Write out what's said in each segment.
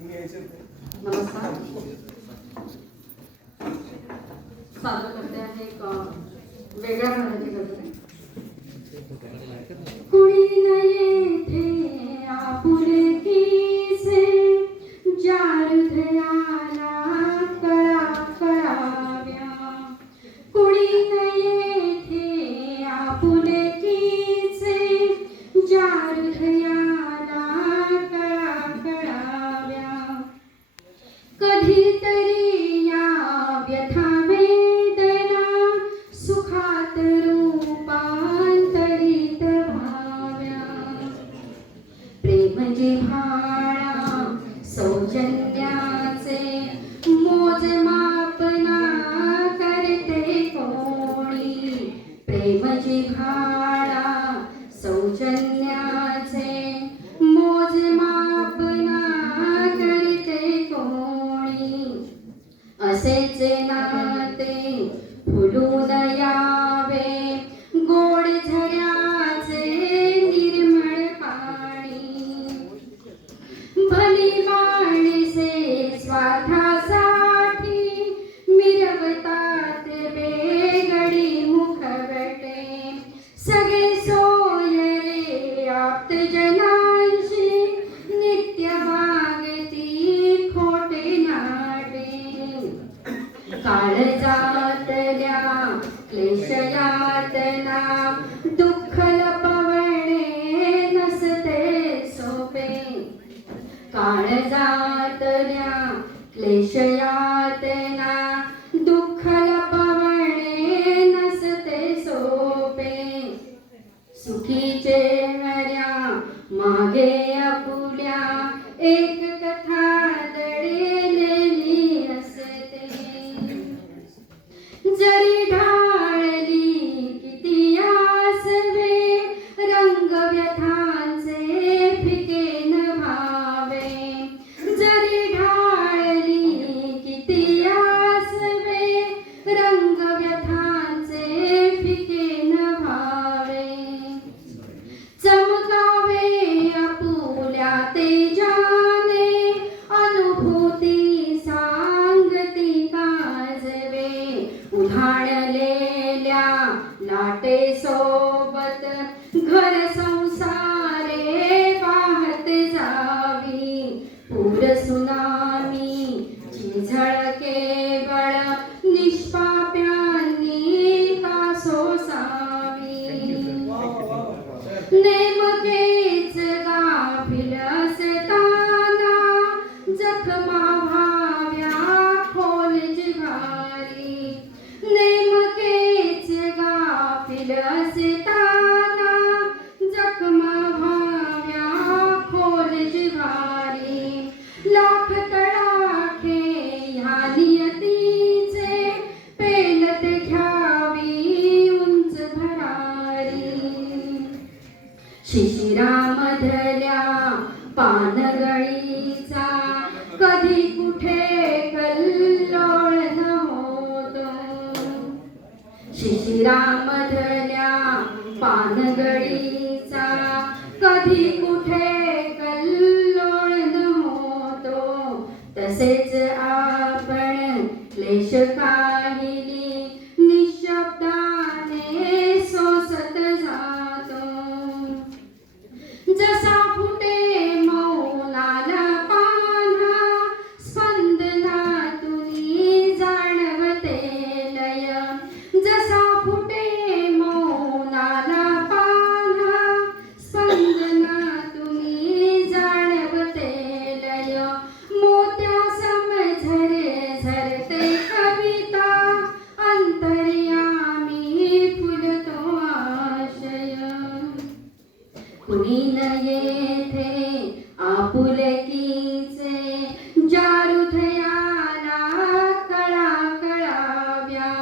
नमस्कार. सादर करते आहे एक वेगळ्या मराठी गजल. कुणी न येथे आपुलकीचे ज्या हृदयाला कळा कळाव्या. कुणी न येथे आपुलकीचे ज्या हृदयाला कळा कळाव्या. कधीतरी या व्यथा वेदना सुखात रूपांतरित व्हाव्या. प्रेम जिव्हाळा सौजन्याचे मोजमाप ना करते कोणी. प्रेम जिव्हाळा सौजन्याचे मोजमाप ना करते कोणी. असेच नाते फुलून यावे गोड झऱ्याचे निर्मळ पाणी. भली माणसे स्वार्थासाठी मिरवतात बेगडी मुखवटे. सगळे सोयरे आप्तजनांशी नित्य वागती खोटे नाटे. काळजातल्या क्लेश यातना दुःख लपवणे नसते सोपे. काळजातल्या क्लेश यातना दुःख लपवणे नसते सोपे. सुखीचे हऱ्या मागे आपुल्या एक कथा दडलेली असते. जरी ढाळली किती आसवे रंग व्यथांचे फिके न व्हावे. जरी ढाळली किती आसवे रंग व्यथांचे फिके न व्हावे. चमकावे आपुल्या तेजाने अनुभूती सांगती काजवे. उधाणलेल्या लाटे सोबत घर संसारे वाहत जावी. पूर सुनामी ची झळ केवळ निष्पाप्यांनी का सोसावी. नेमकेच गाफील असताना जखमा व्हाव्या खोल जिव्हारी. नेमकेच गाफील असताना जखमा व्हाव्या खोल जिव्हारी. लाख तडाखे ह्या नियतीचे पेलत घ्यावी उंच भरारी. शिशिरामधल्या पानगळीचा कधी कुठे कल्लोळ न होतो. शिशिरामधल्या पानगळीचा कधी कुठे कल्लोळ न होतो. तसेच आपण क्लेश काहिली निशब्दाने सोसत जातो. जसा फुटे मौनाला पान्हा स्पंदनातुनी जाणवते लय. जसा फुटे मौनाला पान्हा स्पंदनातुनी जाणवते लय. मोत्या समझरे झरते कविता अंतर्यामी फुलतो आशय. कुणी न येथे आपुलकीचे ज्या हृदयाला कळा कळाव्या.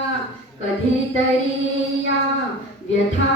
कधीतरी या व्यथा